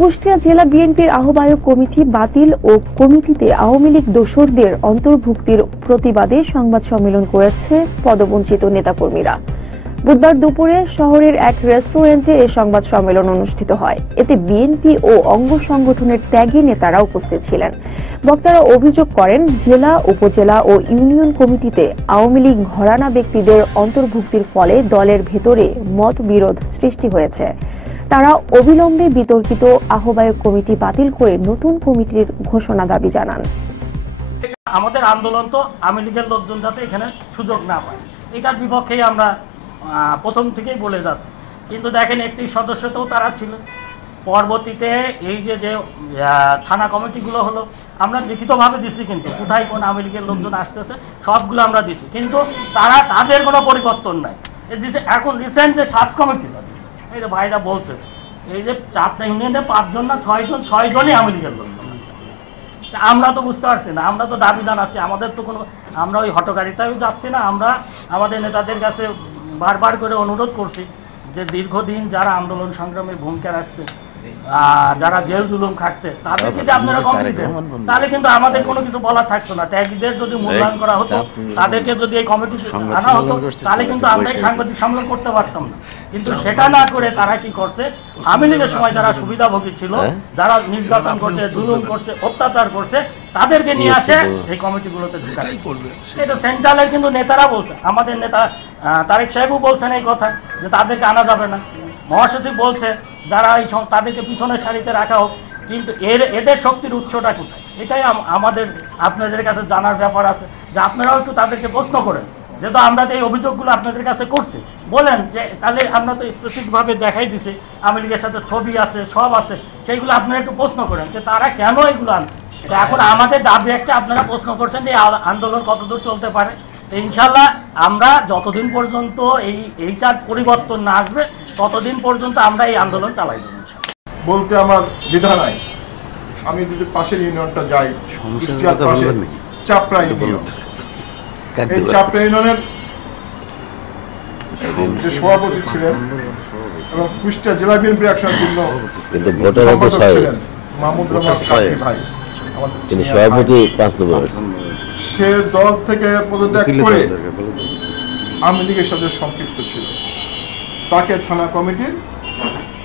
কুষ্টিয়া জেলা বিএনপির আহ্বায়ক কমিটি বাতিল ও কমিটিতে আওয়ামী লীগ দোসরদের অন্তর্ভুক্তির প্রতিবাদে সংবাদ সম্মেলন করেছে পদবঞ্চিত নেতাকর্মীরা। বুধবার দুপুরে শহরের এক রেস্টুরেন্টে এই সংবাদ সম্মেলন অনুষ্ঠিত হয়। এতে বিএনপি ও অঙ্গ সংগঠনের ত্যাগী নেতারা উপস্থিত ছিলেন। বক্তারা অভিযোগ করেন, জেলা, উপজেলা ও ইউনিয়ন কমিটিতে আওয়ামী লীগ ঘরানা ব্যক্তিদের অন্তর্ভুক্তির ফলে দলের ভেতরে মতবিরোধ সৃষ্টি হয়েছে। তারা অবিলম্বে বিতর্কিত আহ্বায়ক কমিটি বাতিল করে নতুন কমিটির ঘোষণা দাবি জানান। আমাদের আন্দোলন তো আওয়ামী লীগের লোকজন যাতে এখানে সুযোগ না পায়, এটার বিপক্ষেই আমরা প্রথম থেকেই বলে যাচ্ছি। কিন্তু দেখেন, একটি সদস্য তো তারা ছিল। পরবর্তীতে এই যে থানা কমিটিগুলো হলো, আমরা লিখিতভাবে দিছি, কিন্তু কোথায় কোন আওয়ামী লীগের লোকজন আসতেছে সবগুলো আমরা দিছি, কিন্তু তাদের কোনো পরিবর্তন নাই। দিছে এখন রিসেন্ট যে সার্চ কমিটিটা দিছে, এই যে ভাইরা বলছে, এই যে 4টা ইউনিয়নে 5 জন না 6 জন, 6 জনই আওয়ামী লীগের লোকজন আছে। আমরা তো বুঝতে পারছি না, আমরা তো দাবি জানাচ্ছি, আমাদের তো কোনো, আমরা ওই হটকারিতায়ও যাচ্ছি না। আমরা আমাদের নেতাদের কাছে বারবার করে অনুরোধ করছি যে দীর্ঘদিন যারা আন্দোলন সংগ্রামের ভূমিকা রাখছে, যারা জেল জুলুম খাচ্ছে, তাদের যদি আপনারা কমিটি দেন, তাহলে কিন্তু আমাদের কোনো কিছু বলার থাকতো না। ত্যাগীদের যদি মূল্যায়ন করা হতো, তাদেরকে যদি এই কমিটি আনা হতো, তাহলে কিন্তু আমরা সাংবাদিক সম্মেলন করতে পারতাম না। কিন্তু সেটা না করে তারা কি করছে, আওয়ামী লীগের সময় যারা সুবিধাভোগী ছিল, যারা নির্যাতন করছে, জুলুম করছে, অত্যাচার করছে, তাদেরকে নিয়ে আসে এই কমিটিগুলোতে ঢুকাচ্ছে। এটা সেন্ট্রালের কিন্তু নেতারা বলছে, আমাদের নেতা তারেক সাহেবও বলছেন এই কথা, যে তাদেরকে আনা যাবে না। মহাসচিব বলছে যারা এই তাদেরকে পিছনের সারিতে রাখা হোক। কিন্তু এদের শক্তির উৎসটা কোথায়, এটাই আমাদের আপনাদের কাছে জানার ব্যাপার আছে, যে আপনারাও একটু তাদেরকে প্রশ্ন করেন। যেহেতু আমরা তো এই অভিযোগগুলো আপনাদের কাছে করছি, বলেন যে তাহলে আমরা তো স্পেসিফিকভাবে দেখাই দিছি, আওয়ামী লীগের সাথে ছবি আছে, সব আছে, সেইগুলো আপনারা একটু প্রশ্ন করেন যে তারা কেন এগুলো আনছে। এখন আমাদের দাবি একটা, আপনারা প্রশ্ন করছেন যে আন্দোলন কতদূর চলতে পারে। ইনশাল্লাহ আমরা যতদিন পর্যন্ত এইটার পরিবর্তন না আসবে, ততদিন পর্যন্ত আমরা এই আন্দোলন চালাই দেব। বলতে আমার দ্বিধা নাই। আমি যদি পাশের ইউনিয়নটা যাই, চাপড়া ইউনিয়ন, এই চাপড়া ইউনিয়নের যে সভাপতি ছিলেন এবং কুষ্টিয়া জেলা বিএনপি একসাথে ছিলেন মাহমুদ রহমান ভাই, সে দল থেকে পদত্যাগ করে আওয়ামী লীগের সাথে সম্পৃক্ত ছিল। তাকে থানা কমিটির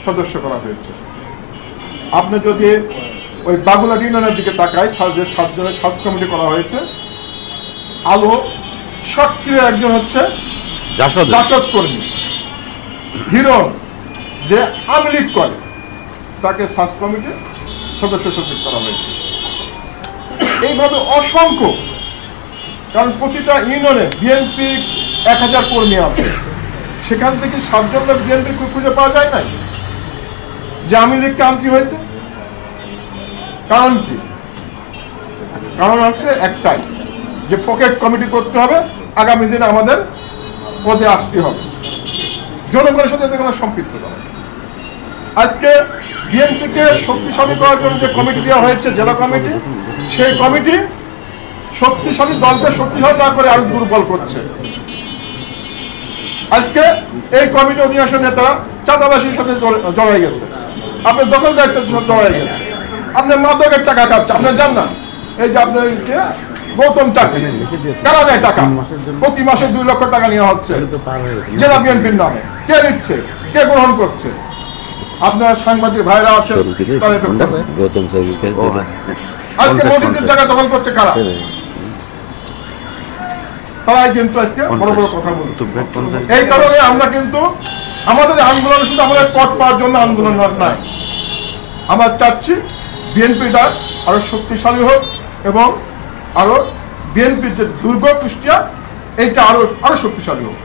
সদস্য করা হয়েছে। আপনি যদি ওই বাগুলাটি ইউনিয়নের দিকে তাকায়, যে 7 জনের সার্চ কমিটি করা হয়েছে, আলো সক্রিয় একজন হচ্ছে জাসদ কর্মী, হিরণ, যে আওয়ামী লীগ করে, তাকে সার্চ কমিটির সদস্য সচিব করা হয়েছে। এইভাবে অসংখ্য, কারণ প্রতিটা ইউনিয়নে বিএনপি 1000 কর্মী আছে, সেখান থেকে 7 জন লোক বিএনপি খুঁজে পাওয়া যায় নাই যে আওয়ামী লীগকে আনতে হয়েছে। কারণ কি? কারণ হচ্ছে একটাই, যে পকেট কমিটি করতে হবে, আগামী দিনে আমাদের পদে আসতে হবে, জনগণের সাথে কোনো সম্পৃক্ত হবে। আজকে বিএনপিকে শক্তিশালী করার জন্য যে কমিটি দেওয়া হয়েছে, জেলা কমিটি, সেই কমিটি শক্তিশালী দলকে শক্তিশালী না করে আরো দুর্বল করছে। আজকে এই কমিটি অধিকাংশ নেতারা চাঁদাবাসীর সাথে জড়াই গেছে, আপনার দখল দায়িত্বের সাথে জড়াই গেছে, আপনি মাদকের টাকা খাচ্ছে, আপনি জান না। এই যে আপনাদেরকে গৌতম চাকরি কারা দেয় টাকা, প্রতি মাসে 2 লক্ষ টাকা নেওয়া হচ্ছে জেলা বিএনপির নামে। কে নিচ্ছে, কে গ্রহণ করছে? আপনার সাংবাদিক ভাইরা আছেন, আজকে মসজিদের জায়গা দখল করছে কারা? তারাই কিন্তু আজকে বড় বড় কথা বলছে। এই কারণে আমরা কিন্তু আমাদের আন্দোলন শুধু আমাদের পথ পাওয়ার জন্য আন্দোলন নয়, আমরা চাচ্ছি বিএনপিটা আরো শক্তিশালী হোক এবং আরো বিএনপির যে দুর্গ কুষ্টিয়া, এইটা আরো শক্তিশালী হোক।